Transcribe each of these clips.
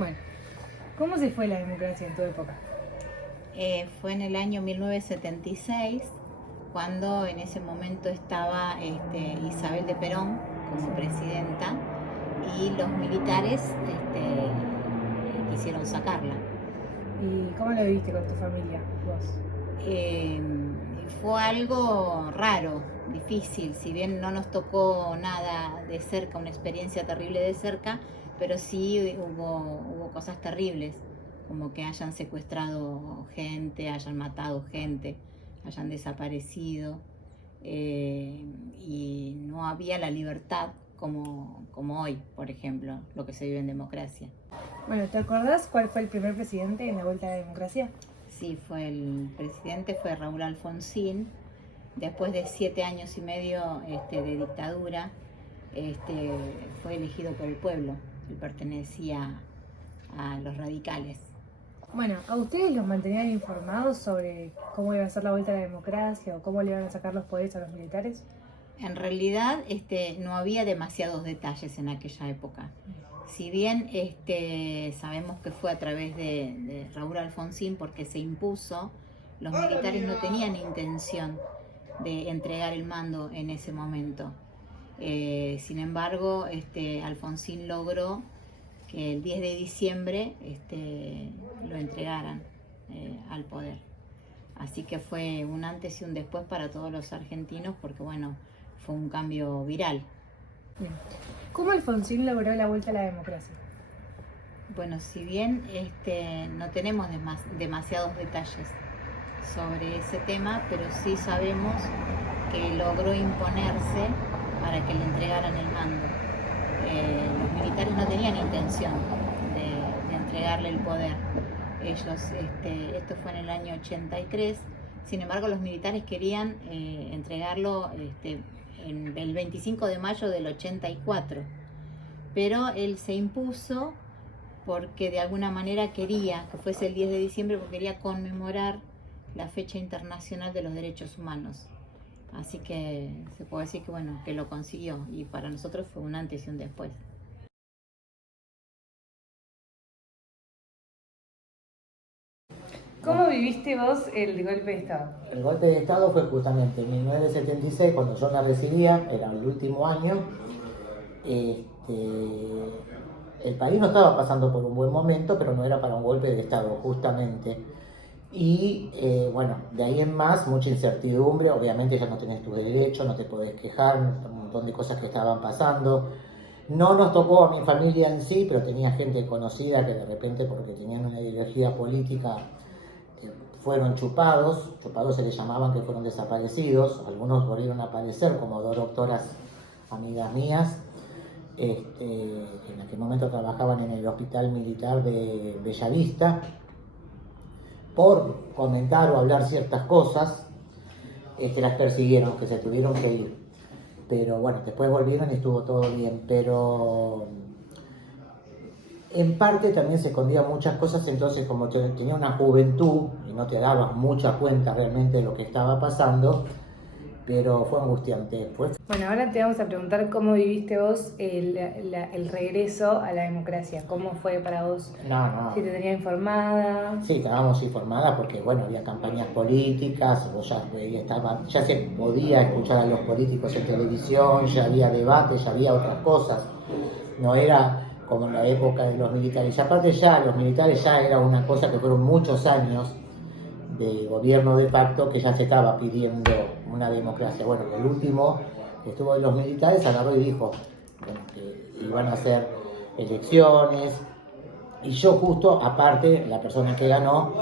Bueno, ¿cómo se fue la democracia en tu época? Fue en el año 1976, cuando en ese momento estaba Isabel de Perón como presidenta y los militares quisieron sacarla. ¿Y cómo lo viviste con tu familia, vos? Eh, Fue algo raro, difícil, si bien no nos tocó nada de cerca, una experiencia terrible de cerca, pero sí hubo cosas terribles, como que hayan secuestrado gente, hayan matado gente, hayan desaparecido, y no había la libertad como hoy, por ejemplo, lo que se vive en democracia. Bueno, ¿te acordás cuál fue el primer presidente en la vuelta a la democracia? Sí, el presidente fue Raúl Alfonsín, después de 7 años y medio de dictadura. Fue elegido por el pueblo. Él pertenecía a los radicales. Bueno, ¿a ustedes los mantenían informados sobre cómo iba a ser la vuelta a la democracia o cómo le iban a sacar los poderes a los militares? En realidad no había demasiados detalles en aquella época. Si bien sabemos que fue a través de Raúl Alfonsín porque se impuso, los militares no tenían intención de entregar el mando en ese momento. Sin embargo, Alfonsín logró que el 10 de diciembre lo entregaran al poder. Así que fue un antes y un después para todos los argentinos porque, bueno, fue un cambio viral. Bien. ¿Cómo Alfonsín logró la vuelta a la democracia? Bueno, si bien no tenemos demasiados detalles sobre ese tema, pero sí sabemos que logró imponerse para que le entregaran el mando. Los militares no tenían intención de entregarle el poder. Ellos, esto fue en el año 83, sin embargo los militares querían entregarlo el 25 de mayo del 84, pero él se impuso porque de alguna manera quería que fuese el 10 de diciembre porque quería conmemorar la fecha internacional de los derechos humanos. Así que se puede decir que bueno, que lo consiguió y para nosotros fue un antes y un después. ¿Cómo viviste vos el golpe de Estado? El golpe de Estado fue justamente en 1976, cuando yo me recibía, era el último año. El país no estaba pasando por un buen momento, pero no era para un golpe de Estado, justamente. Y bueno, de ahí en más, mucha incertidumbre, obviamente ya no tenés tus derechos, no te podés quejar, un montón de cosas que estaban pasando. No nos tocó a mi familia en sí, pero tenía gente conocida que de repente, porque tenían una ideología política, fueron chupados se les llamaban, que fueron desaparecidos. Algunos volvieron a aparecer, como dos doctoras amigas mías, que en aquel momento trabajaban en el hospital militar de Bellavista, por comentar o hablar ciertas cosas, las persiguieron, que se tuvieron que ir. Pero bueno, después volvieron y estuvo todo bien, pero en parte también se escondían muchas cosas, entonces como tenía una juventud y no te dabas mucha cuenta realmente de lo que estaba pasando, pero fue angustiante. Bueno, ahora te vamos a preguntar cómo viviste vos el regreso a la democracia. ¿Cómo fue para vos? No. Si te tenía informada. Sí, estábamos informadas porque, bueno, había campañas políticas, ya se podía escuchar a los políticos en televisión, ya había debates, ya había otras cosas. No era como en la época de los militares. Y aparte ya, los militares ya era una cosa que fueron muchos años de gobierno de facto que ya se estaba pidiendo una democracia. Bueno, el último que estuvo de los militares agarró y dijo, bueno, que iban a hacer elecciones. Y yo justo, aparte, la persona que ganó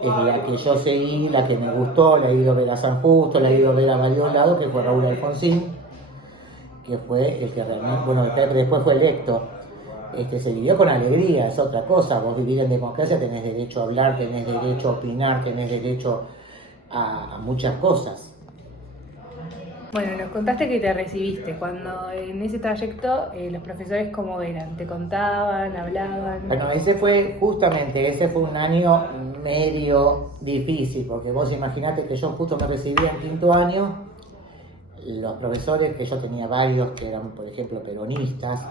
es la que yo seguí, la que me gustó, la he ido a ver a San Justo, la he ido a ver a varios lados, que fue Raúl Alfonsín, que fue el que realmente, bueno, el que después fue electo. Se vivió con alegría, es otra cosa. Vos vivir en democracia tenés derecho a hablar, tenés derecho a opinar, tenés derecho a muchas cosas. Bueno, nos contaste que te recibiste. Cuando en ese trayecto, los profesores, ¿cómo eran? ¿Te contaban, hablaban? Bueno, ese fue un año medio difícil, porque vos imaginate que yo justo me recibí en quinto año. Los profesores, que yo tenía varios que eran, por ejemplo, peronistas,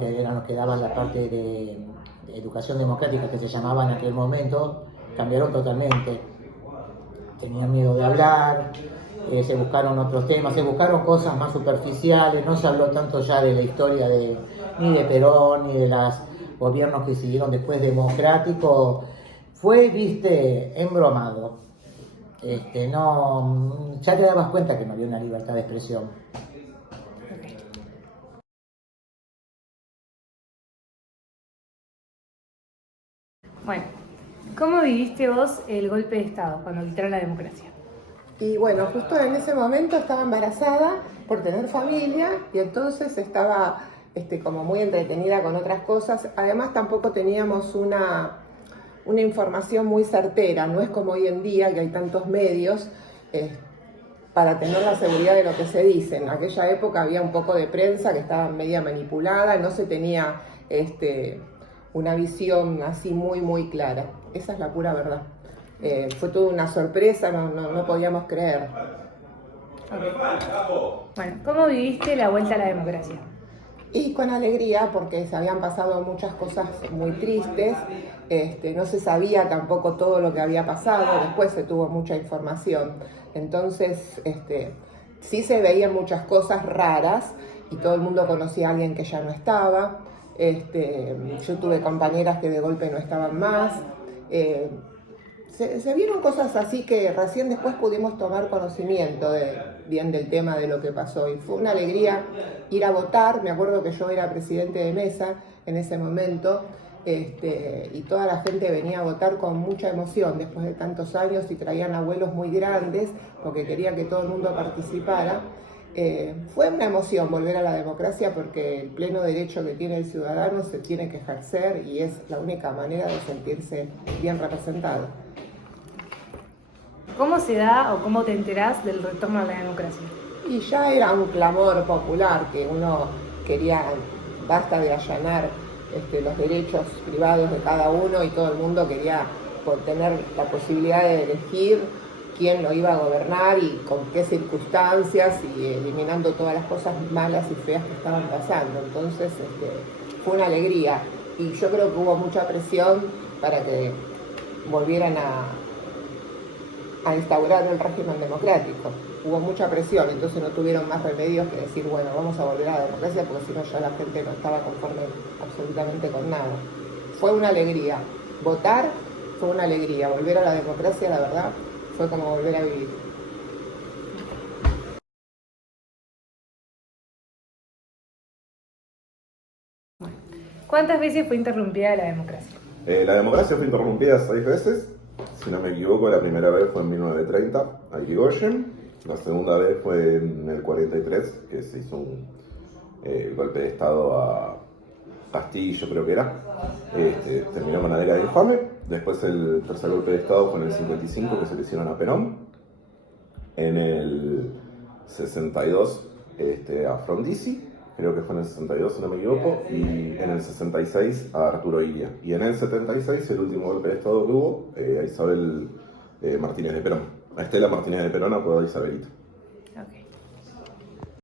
que eran los que daban la parte educación democrática que se llamaba en aquel momento, cambiaron totalmente. Tenían miedo de hablar, se buscaron otros temas, se buscaron cosas más superficiales, no se habló tanto ya de la historia ni de Perón, ni de los gobiernos que siguieron después democráticos. Fue, viste, embromado. No, ya te dabas cuenta que no había una libertad de expresión. Bueno, ¿cómo viviste vos el golpe de Estado cuando quitaron la democracia? Y bueno, justo en ese momento estaba embarazada por tener familia y entonces estaba como muy entretenida con otras cosas. Además tampoco teníamos una información muy certera, no es como hoy en día que hay tantos medios para tener la seguridad de lo que se dice. En aquella época había un poco de prensa que estaba media manipulada, no se tenía una visión así muy clara. Esa es la pura verdad. Fue toda una sorpresa, no podíamos creer. Okay. Bueno, ¿cómo viviste la vuelta a la democracia? Y con alegría, porque se habían pasado muchas cosas muy tristes, no se sabía tampoco todo lo que había pasado, después se tuvo mucha información. Entonces, sí se veían muchas cosas raras y todo el mundo conocía a alguien que ya no estaba. Yo tuve compañeras que de golpe no estaban más. Se vieron cosas así que recién después pudimos tomar conocimiento bien del tema de lo que pasó y fue una alegría ir a votar. Me acuerdo que yo era presidente de mesa en ese momento y toda la gente venía a votar con mucha emoción después de tantos años y traían abuelos muy grandes porque quería que todo el mundo participara. Fue una emoción volver a la democracia porque el pleno derecho que tiene el ciudadano se tiene que ejercer y es la única manera de sentirse bien representado. ¿Cómo se da o cómo te enterás del retorno a la democracia? Y ya era un clamor popular que uno quería, basta de allanar los derechos privados de cada uno y todo el mundo quería tener la posibilidad de elegir quién lo iba a gobernar y con qué circunstancias y eliminando todas las cosas malas y feas que estaban pasando. Entonces fue una alegría y yo creo que hubo mucha presión para que volvieran a instaurar el régimen democrático. Hubo mucha presión, entonces no tuvieron más remedios que decir, bueno, vamos a volver a la democracia porque si no ya la gente no estaba conforme absolutamente con nada. Fue una alegría. Votar fue una alegría. Volver a la democracia, la verdad, fue como volver a vivir. ¿Cuántas veces fue interrumpida la democracia? La democracia fue interrumpida 6 veces. Si no me equivoco, la primera vez fue en 1930, a Irigoyen. La segunda vez fue en el 43, que se hizo un golpe de Estado a Castillo, creo que era. Terminó de manera infame. Después el tercer golpe de Estado fue en el 55, que se le hicieron a Perón. En el 62 a Frondizi, creo que fue en el 62 si no me equivoco, y en el 66 a Arturo Illia. Y en el 76, el último golpe de Estado que hubo, a Isabel Martínez de Perón. A Estela Martínez de Perón, apodada Isabelita.